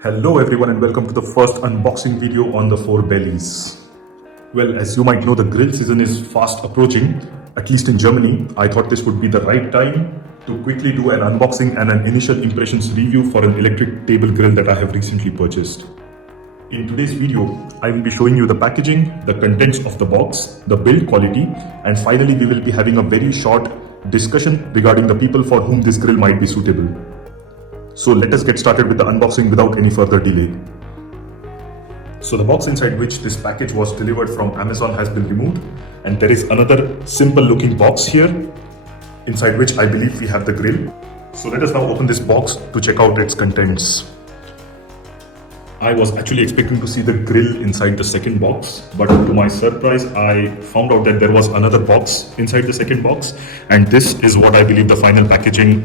Hello everyone and welcome to the first unboxing video on the Four Bellies. Well, as you might know, the grill season is fast approaching, at least in Germany. I thought this would be the right time to quickly do an unboxing and an initial impressions review for an electric table grill that I have recently purchased. In today's video, I will be showing you the packaging, the contents of the box, the build quality, and finally we will be having a very short discussion regarding the people for whom this grill might be suitable. So let us get started with the unboxing without any further delay. So the box inside which this package was delivered from Amazon has been removed, and there is another simple looking box here inside which I believe we have the grill. So let us now open this box to check out its contents. I was actually expecting to see the grill inside the second box, but to my surprise I found out that there was another box inside the second box, and this is what I believe the final packaging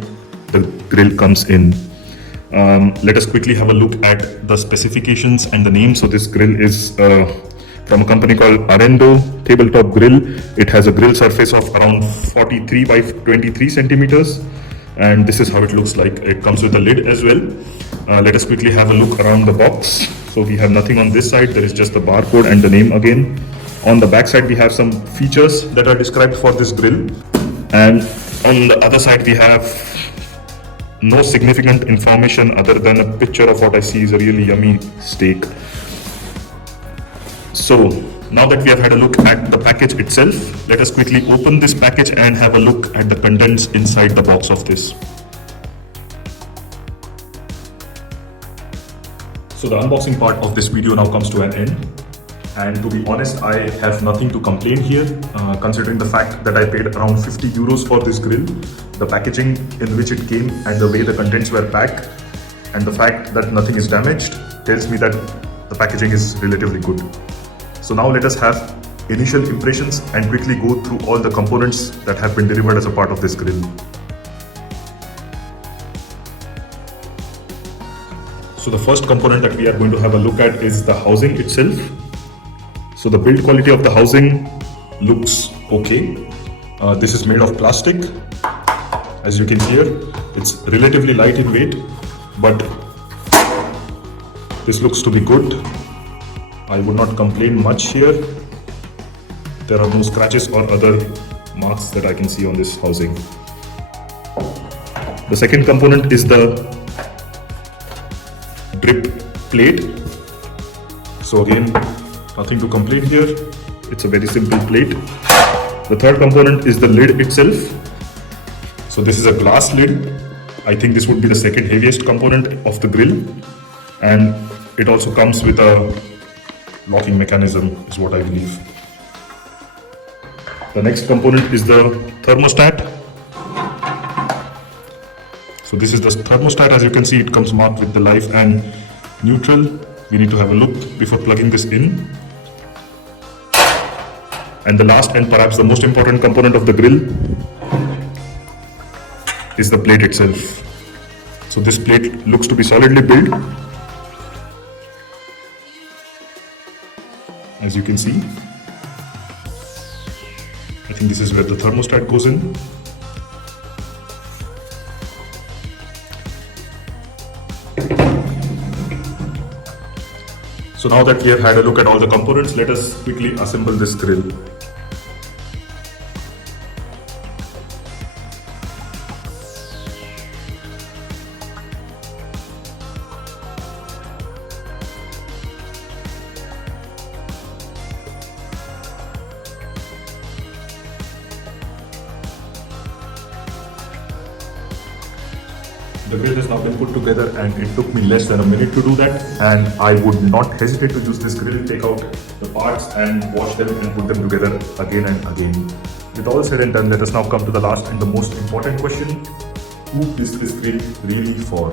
the grill comes in. Let us quickly have a look at the specifications and the name. So this grill is from a company called Arendo Table Top Grill. It has a grill surface of around 43 by 23 centimeters, and this is how it looks like. It comes with a lid as well. Let us quickly have a look around the box. So we have nothing on this side. There is just the barcode and the name again. On the back side we have some features that are described for this grill, and on the other side we have no significant information other than a picture of what I see is a really yummy steak. So now that we have had a look at the package itself, let us quickly open this package and have a look at the contents inside the box of this. So the unboxing part of this video now comes to an end. And to be honest, I have nothing to complain here, considering the fact that I paid around 50 euros for this grill. The packaging in which it came and the way the contents were packed and the fact that nothing is damaged tells me that the packaging is relatively good. So now let us have initial impressions and quickly go through all the components that have been delivered as a part of this grill. So the first component that we are going to have a look at is the housing itself. So the build quality of the housing looks okay. This is made of plastic. As you can see here, it's relatively light in weight, but this looks to be good. I would not complain much here. There are no scratches or other marks that I can see on this housing. The second component is the drip plate. So again, nothing to complain here. It's a very simple plate. The third component is the lid itself. So this is a glass lid. I think this would be the second heaviest component of the grill, and it also comes with a locking mechanism is what I believe. The next component is the thermostat. So this is the thermostat. As you can see, it comes marked with the live and neutral. We need to have a look before plugging this in. And the last and perhaps the most important component of the grill is the plate itself. So this plate looks to be solidly built, as you can see. I think this is where the thermostat goes in. So now that we have had a look at all the components, let us quickly assemble this grill. The grill has now been put together, and it took me less than a minute to do that, and I would not hesitate to use this grill, take out the parts and wash them and put them together again and again. With all said and done, let us now come to the last and the most important question. Who is this grill really for?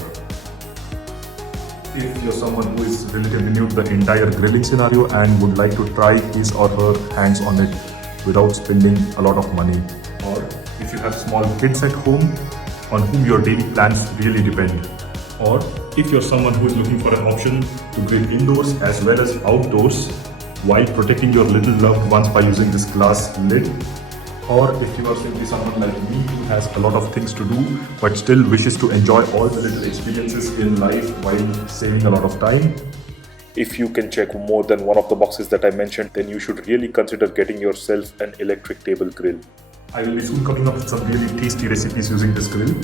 If you're someone who is relatively new to the entire grilling scenario and would like to try his or her hands on it without spending a lot of money, or if you have small kids at home on whom your daily plans really depend, or if you're someone who is looking for an option to grill indoors as well as outdoors while protecting your little loved ones by using this glass lid, or if you are simply someone like me who has a lot of things to do but still wishes to enjoy all the little experiences in life while saving a lot of time. If you can check more than one of the boxes that I mentioned, then you should really consider getting yourself an electric table grill. I will be soon coming up with some really tasty recipes using this grill.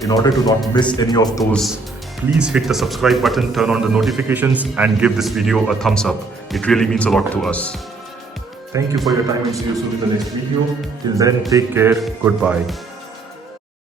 In order to not miss any of those, please hit the subscribe button, turn on the notifications and give this video a thumbs up. It really means a lot to us. Thank you for your time and see you soon in the next video. Till then, take care. Goodbye.